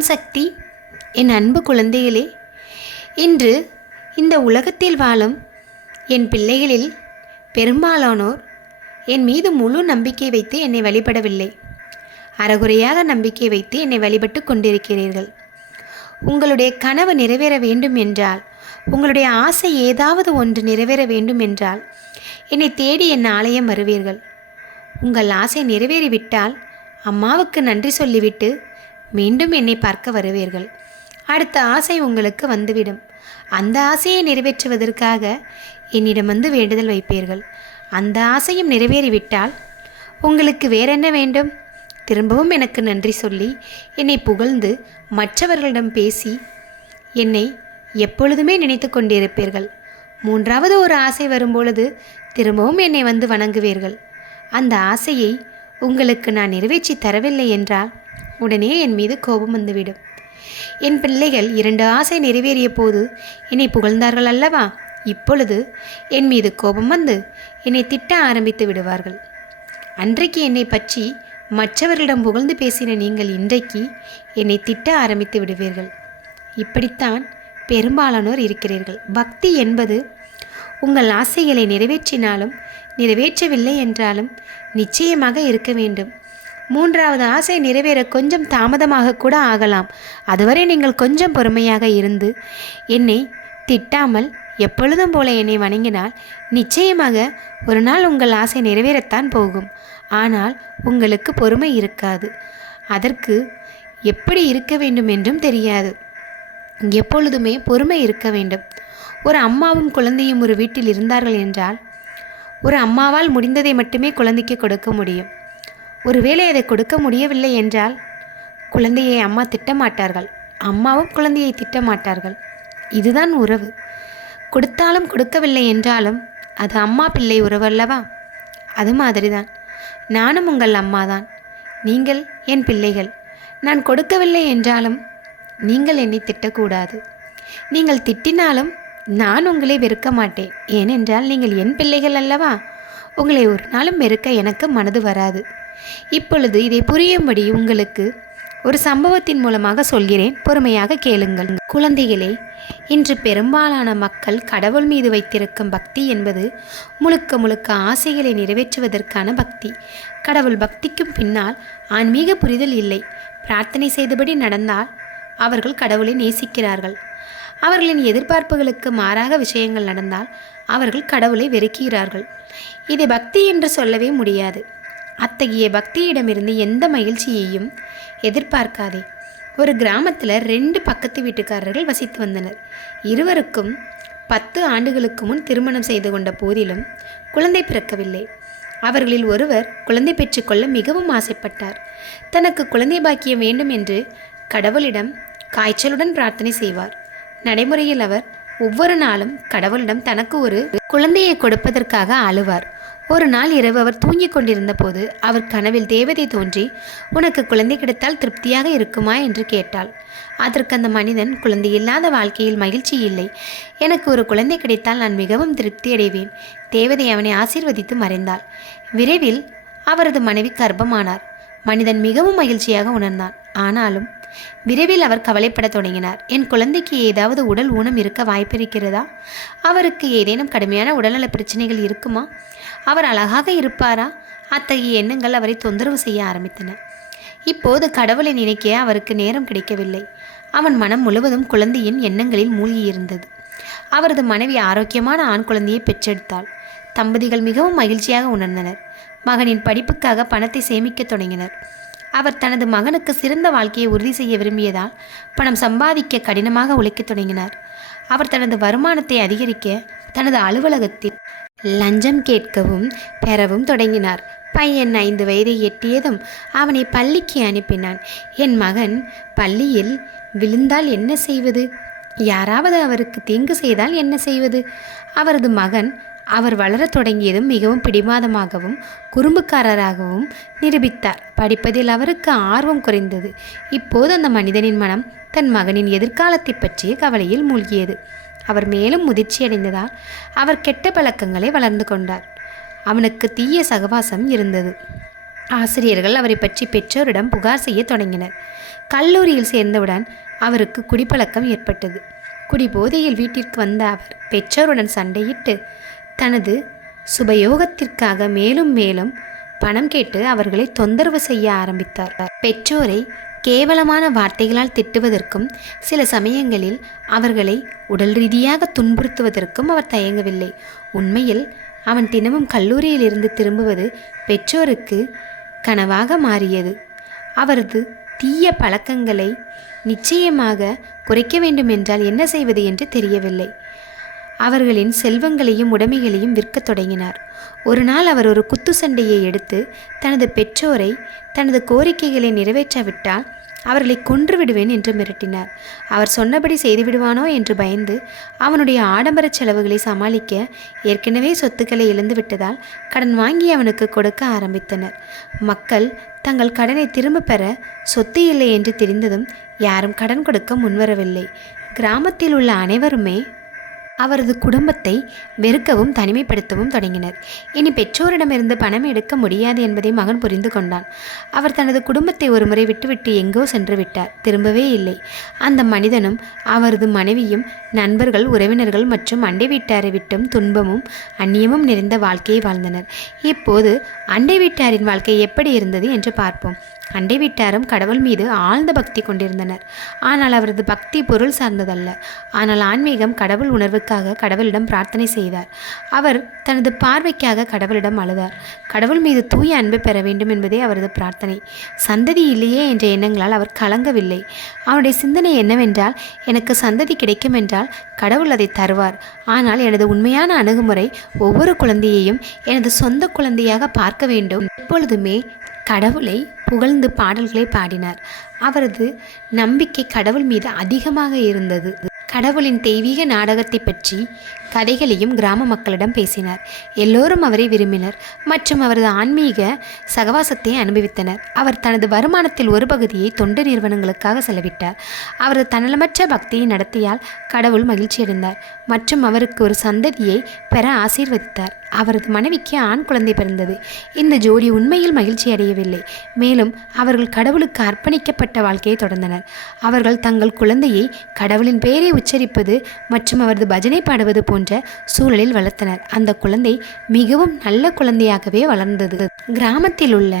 சக்தி என் அன்பு குழந்தைகளே இன்று இந்த உலகத்தில் வாழும் என் பிள்ளைகளில் பெரும்பாலானோர் என் மீது முழு நம்பிக்கை வைத்து என்னை வழிபடவில்லை. அறகுறையாக நம்பிக்கை வைத்து என்னை வழிபட்டு கொண்டிருக்கிறீர்கள். உங்களுடைய கனவு நிறைவேற வேண்டும் என்றால் உங்களுடைய ஆசை ஏதாவது ஒன்று நிறைவேற வேண்டும் என்றால் என்னை தேடி என் ஆலயம் வருவீர்கள். உங்கள் ஆசை நிறைவேறிவிட்டால் அம்மாவுக்கு நன்றி சொல்லிவிட்டு மீண்டும் என்னை பார்க்க வருவீர்கள். அடுத்த ஆசை உங்களுக்கு வந்துவிடும். அந்த ஆசையை நிறைவேற்றுவதற்காக என்னிடம் வந்து வேண்டுதல் வைப்பீர்கள். அந்த ஆசையும் நிறைவேறிவிட்டால் உங்களுக்கு வேறென்ன வேண்டும்? திரும்பவும் எனக்கு நன்றி சொல்லி என்னை புகழ்ந்து மற்றவர்களிடம் பேசி என்னை எப்பொழுதுமே நினைத்து கொண்டிருப்பீர்கள். மூன்றாவது ஒரு ஆசை வரும்பொழுது திரும்பவும் என்னை வந்து வணங்குவீர்கள். அந்த ஆசையை உங்களுக்கு நான் நிறைவேற்றி தரவில்லை என்றால் உடனே என் மீது கோபம் வந்துவிடும். என் பிள்ளைகள் இரண்டு ஆசை நிறைவேறிய போது என்னை புகழ்ந்தார்கள் அல்லவா? இப்பொழுது என் மீது கோபம் வந்து என்னை திட்ட ஆரம்பித்து விடுவார்கள். அன்றைக்கு என்னை பற்றி மற்றவர்களிடம் புகழ்ந்து பேசின நீங்கள் இன்றைக்கு என்னை திட்ட ஆரம்பித்து விடுவீர்கள். இப்படித்தான் பெரும்பாலானோர் இருக்கிறீர்கள். பக்தி என்பது உங்கள் ஆசைகளை நிறைவேற்றினாலும் நிறைவேற்றவில்லை என்றாலும் நிச்சயமாக இருக்க வேண்டும். மூன்றாவது ஆசை நிறைவேற கொஞ்சம் தாமதமாக கூட ஆகலாம். அதுவரை நீங்கள் கொஞ்சம் பொறுமையாக இருந்து என்னை திட்டாமல் எப்பொழுதும் போல என்னை வணங்கினால் நிச்சயமாக ஒரு நாள் உங்கள் ஆசை நிறைவேறத்தான் போகும். ஆனால் உங்களுக்கு பொறுமை இருக்காது. அதற்கு எப்படி இருக்க வேண்டும் என்றும் தெரியாது. எப்பொழுதுமே பொறுமை இருக்க வேண்டும். ஒரு அம்மாவும் குழந்தையும் ஒரு வீட்டில் இருந்தார்கள் என்றால் ஒரு அம்மாவால் முடிந்ததை மட்டுமே குழந்தைக்கு கொடுக்க முடியும். ஒருவேளை அதை கொடுக்க முடியவில்லை என்றால்? குழந்தையை அம்மா திட்டமாட்டார்கள். அம்மாவும் குழந்தையை திட்டமாட்டார்கள். இதுதான் உறவு. கொடுத்தாலும் கொடுக்கவில்லை என்றாலும் அது அம்மா பிள்ளை உறவு அல்லவா? அது மாதிரிதான். நானும் உங்கள் அம்மாதான். நீங்கள் என் பிள்ளைகள். நான் கொடுக்கவில்லை என்றாலும் நீங்கள் என்னை திட்டக்கூடாது. நீங்கள் திட்டினாலும் நான் உங்களை வெறுக்க மாட்டேன். ஏனென்றால் நீங்கள் என் பிள்ளைகள் அல்லவா? உங்களை ஒரு நாளும் வெறுக்க எனக்கு மனது வராது. இப்பொழுது இதை புரியும்படி உங்களுக்கு ஒரு சம்பவத்தின் மூலமாக சொல்கிறேன். பொறுமையாக கேளுங்கள். குழந்தைகளே இன்று பெரும்பாலான மக்கள் கடவுள் மீது வைத்திருக்கும் பக்தி என்பது முழுக்க முழுக்க ஆசைகளை நிறைவேற்றுவதற்கான பக்தி. கடவுள் பக்திக்கும் பின்னால் ஆன்மீக புரிதல் இல்லை. பிரார்த்தனை செய்தபடி நடந்தால் அவர்கள் கடவுளை நேசிக்கிறார்கள். அவர்களின் எதிர்பார்ப்புகளுக்கு மாறாக விஷயங்கள் நடந்தால் அவர்கள் கடவுளை வெறுக்கிறார்கள். இதை பக்தி என்று சொல்லவே முடியாது. அத்தகைய பக்தியிடமிருந்து எந்த மகிழ்ச்சியையும் எதிர்பார்க்காதே. ஒரு கிராமத்தில் ரெண்டு பக்கத்து வீட்டுக்காரர்கள் வசித்து வந்தனர். இருவருக்கும் பத்து ஆண்டுகளுக்கு முன் திருமணம் செய்து கொண்ட போதிலும் குழந்தை பிறக்கவில்லை. அவர்களில் ஒருவர் குழந்தை பெற்றுக்கொள்ள மிகவும் ஆசைப்பட்டார். தனக்கு குழந்தை பாக்கியம் வேண்டும் என்று கடவுளிடம் காய்ச்சலுடன் பிரார்த்தனை செய்வார். நடைமுறையில் அவர் ஒவ்வொரு நாளும் கடவுளிடம் தனக்கு ஒரு குழந்தையை கொடுப்பதற்காக அழுவார் ஒரு நாள் இரவு அவர் தூங்கிக் கொண்டிருந்த போது அவர் கனவில் தேவதை தோன்றி உனக்கு குழந்தை கிடைத்தால் திருப்தியாக இருக்குமா? என்று கேட்டாள். அதற்கு அந்த மனிதன் குழந்தை இல்லாத வாழ்க்கையில் மகிழ்ச்சி இல்லை. எனக்கு ஒரு குழந்தை கிடைத்தால் நான் மிகவும் திருப்தி அடைவேன். தேவதை அவனை ஆசீர்வதித்து மறைந்தாள். விரைவில் அவரது மனைவி கர்ப்பமானார். மனிதன் மிகவும் மகிழ்ச்சியாக உணர்ந்தான். ஆனாலும் விரைவில் அவர் கவலைப்படத் தொடங்கினார். என் குழந்தைக்கு ஏதாவது உடல் ஊனம் இருக்க வாய்ப்பிருக்கிறதா அவருக்கு ஏதேனும் கடுமையான உடல்நல பிரச்சனைகள் இருக்குமா? அவர் அழகாக இருப்பாரா? அத்தகைய எண்ணங்கள் அவரை தொந்தரவு செய்ய ஆரம்பித்தன. இப்போது கடவுளை நினைக்க அவருக்கு நேரம் கிடைக்கவில்லை. அவன் மனம் முழுவதும் குழந்தையின் எண்ணங்களில் மூழ்கியிருந்தது. அவரது மனைவி ஆரோக்கியமான ஆண் குழந்தையை பெற்றெடுத்தாள். தம்பதிகள் மிகவும் மகிழ்ச்சியாக உணர்ந்தனர். மகனின் படிப்புக்காக பணத்தை சேமிக்கத் தொடங்கினர். அவர் தனது மகனுக்கு சிறந்த வாழ்க்கையை உறுதி செய்ய விரும்பியதால் பணம் சம்பாதிக்க கடினமாக உழைக்கத் தொடங்கினார். அவர் தனது வருமானத்தை அதிகரிக்க தனது அலுவலகத்தில் லஞ்சம் கேட்கவும் பெறவும் தொடங்கினார். பையன் ஐந்து வயதை எட்டியதும் அவனை பள்ளிக்கு அனுப்பினான். என் மகன் பள்ளியில் விழுந்தால் என்ன செய்வது? யாராவது அவருக்கு தீங்கு செய்தால் என்ன செய்வது? அவரது மகன் அவர் வளரத் தொடங்கியதும் மிகவும் பிடிவாதமாகவும் குறும்புக்காரராகவும் நிரூபித்தார். படிப்பதில் அவருக்கு ஆர்வம் குறைந்தது. இப்போது அந்த மனிதனின் மனம் தன் மகனின் எதிர்காலத்தை பற்றிய கவலையில் மூழ்கியது. அவர் மேலும் முதிர்ச்சியடைந்ததால் அவர் கெட்ட பழக்கங்களை வளர்ந்து கொண்டார். அவனுக்கு தீய சகவாசம் இருந்தது. ஆசிரியர்கள் அவரை பற்றி பெற்றோரிடம் புகார் செய்ய தொடங்கினர். கல்லூரியில் சேர்ந்தவுடன் அவருக்கு குடிப்பழக்கம் ஏற்பட்டது. குடிபோதையில் வீட்டிற்கு வந்த அவர் பெற்றோருடன் சண்டையிட்டு தனது சுபயோகத்திற்காக மேலும் மேலும் பணம் கேட்டு அவர்களை தொந்தரவு செய்ய ஆரம்பித்தார். பெற்றோரை கேவலமான வார்த்தைகளால் திட்டுவதற்கும் சில சமயங்களில் அவர்களை உடல் ரீதியாக துன்புறுத்துவதற்கும் அவர் தயங்கவில்லை. உண்மையில் அவன் தினமும் கல்லூரியில் இருந்து திரும்புவது பெற்றோருக்கு கனவாக மாறியது. அவரது தீய பழக்கங்களை நிச்சயமாக குறைக்க வேண்டுமென்றால் என்ன செய்வது என்று தெரியவில்லை. அவர்களின் செல்வங்களையும் உடைமைகளையும் விற்கத் தொடங்கினார். ஒரு நாள் அவர் ஒரு குத்து சண்டையை எடுத்து தனது பெற்றோரை தனது கோரிக்கைகளை நிறைவேற்றாவிட்டால் அவர்களை கொன்று விடுவேன் என்று மிரட்டினார். அவர் சொன்னபடி செய்துவிடுவானோ என்று பயந்து அவனுடைய ஆடம்பர செலவுகளை சமாளிக்க ஏற்கனவே சொத்துக்களை இழந்துவிட்டதால் கடன் வாங்கி அவனுக்கு கொடுக்க ஆரம்பித்தனர். மக்கள் தங்கள் கடனை திரும்ப பெற சொத்து இல்லை என்று தெரிந்ததும் யாரும் கடன் கொடுக்க முன்வரவில்லை. கிராமத்தில் உள்ள அனைவருமே அவரது குடும்பத்தை வெறுக்கவும் தனிமைப்படுத்தவும் தொடங்கினர். இனி பெற்றோரிடமிருந்து பணம் எடுக்க முடியாது என்பதை மகன் புரிந்து கொண்டான். அவர் தனது குடும்பத்தை ஒருமுறை விட்டுவிட்டு எங்கோ சென்று விட்டார். திரும்பவே இல்லை. அந்த மனிதனும் அவரது மனைவியும் நண்பர்கள் உறவினர்கள் மற்றும் அண்டை வீட்டாரை விட்டும் துன்பமும் அந்நியமும் நிறைந்த வாழ்க்கையை வாழ்ந்தனர். இப்போது அண்டை வீட்டாரின் வாழ்க்கை எப்படி இருந்தது என்று பார்ப்போம். அண்டை வீட்டாரும் கடவுள் மீது ஆழ்ந்த பக்தி கொண்டிருந்தனர். ஆனால் அவரது பக்தி பொருள் சார்ந்ததல்ல. ஆனால் ஆன்மீகம் கடவுள் உணர்வுக்காக கடவுளிடம் பிரார்த்தனை செய்தார். அவர் தனது பார்வைக்காக கடவுளிடம் அழுதார். கடவுள் மீது தூய அன்பை பெற வேண்டும் என்பதே அவரது பிரார்த்தனை. சந்ததி இல்லையே என்ற எண்ணங்களால் அவர் கலங்கவில்லை. அவருடைய சிந்தனை என்னவென்றால் எனக்கு சந்ததி கிடைக்கும் என்றால் கடவுள் அதை தருவார். ஆனால் எனது உண்மையான அணுகுமுறை ஒவ்வொரு குழந்தையையும் எனது சொந்த குழந்தையாக பார்க்க வேண்டும். எப்பொழுதுமே கடவுளை புகழ்ந்து பாடல்களை பாடினார். அவரது நம்பிக்கை கடவுள் மீது அதிகமாக இருந்தது. கடவுளின் தெய்வீக நாடகத்தை பற்றி கதைகளையும் கிராம மக்களிடம் பேசினார். எல்லோரும் அவரை விரும்பினர் மற்றும் அவரது ஆன்மீக சகவாசத்தை அனுபவித்தனர். அவர் தனது வருமானத்தில் ஒரு பகுதியை தொண்டு நிறுவனங்களுக்காக செலவிட்டார். அவரது தன்னலமற்ற பக்தியை நடத்தியால் கடவுள் மகிழ்ச்சியடைந்தார் மற்றும் அவருக்கு ஒரு சந்ததியை பெற ஆசீர்வதித்தார். அவரது மனைவிக்கு ஆண் குழந்தை பிறந்தது. இந்த ஜோடி உண்மையில் மகிழ்ச்சி அடையவில்லை. மேலும் அவர்கள் கடவுளுக்கு அர்ப்பணிக்கப்பட்ட வாழ்க்கையை தொடர்ந்தனர். அவர்கள் தங்கள் குழந்தையை கடவுளின் பெயரை உச்சரிப்பது மற்றும் அவரது பஜனை பாடுவது போன்ற சூழலில் வளர்த்தனர். அந்த குழந்தை மிகவும் நல்ல குழந்தையாகவே வளர்ந்தது. கிராமத்தில் உள்ள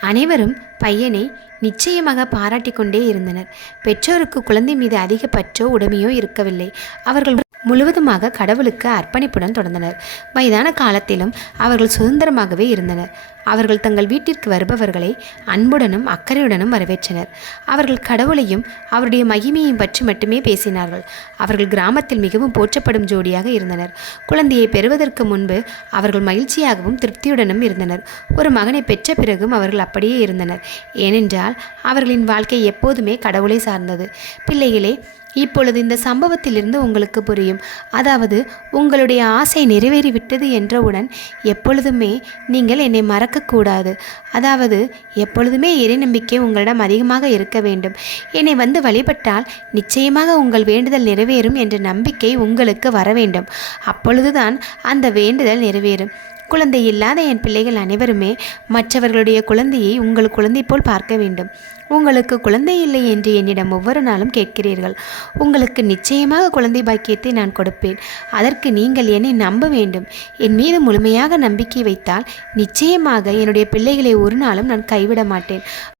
அனைவரும் பையனை நிச்சயமாக பாராட்டி கொண்டே இருந்தனர். பெற்றோருக்கு குழந்தை மீது அதிக பற்றோ உடைமையோ இருக்கவில்லை. அவர்கள் முழுவதுமாக கடவுளுக்கு அர்ப்பணிப்புடன் தொடர்ந்தனர். வயதான காலத்திலும் அவர்கள் சுதந்திரமாகவே இருந்தனர். அவர்கள் தங்கள் வீட்டிற்கு வருபவர்களை அன்புடனும் அக்கறையுடனும் வரவேற்றனர். அவர்கள் கடவுளையும் அவருடைய மகிமையும் பற்றி மட்டுமே பேசினார்கள். அவர்கள் கிராமத்தில் மிகவும் போற்றப்படும் ஜோடியாக இருந்தனர். குழந்தையை பெறுவதற்கு முன்பு அவர்கள் மகிழ்ச்சியாகவும் திருப்தியுடனும் இருந்தனர். ஒரு மகனை பெற்ற பிறகும் அவர்கள் அப்படியே இருந்தனர். ஏனென்றால் அவர்களின் வாழ்க்கை எப்போதுமே கடவுளை சார்ந்தது. பிள்ளைகளே இப்பொழுது இந்த சம்பவத்திலிருந்து உங்களுக்கு புரியும். அதாவது உங்களுடைய ஆசை நிறைவேறிவிட்டது என்றவுடன் எப்பொழுதுமே நீங்கள் என்னை மறக்கக்கூடாது. அதாவது எப்பொழுதுமே இறைநம்பிக்கை உங்களிடம் அதிகமாக இருக்க வேண்டும். என்னை வந்து வழிபட்டால் நிச்சயமாக உங்கள் வேண்டுதல் நிறைவேறும் என்ற நம்பிக்கை உங்களுக்கு வர வேண்டும். அப்பொழுதுதான் அந்த வேண்டுதல் நிறைவேறும். குழந்தை இல்லாத என் பிள்ளைகள் அனைவருமே மற்றவர்களுடைய குழந்தையை உங்கள் குழந்தை போல் பார்க்க வேண்டும். உங்களுக்கு குழந்தை இல்லை என்று என்னிடம் ஒவ்வொரு நாளும் கேட்கிறீர்கள். உங்களுக்கு நிச்சயமாக குழந்தை பாக்கியத்தை நான் கொடுப்பேன். அதற்கு நீங்கள் என்னை நம்ப வேண்டும். என் மீது முழுமையாக நம்பிக்கை வைத்தால் நிச்சயமாக என்னுடைய பிள்ளைகளை ஒரு நாளும் நான் கைவிட மாட்டேன்.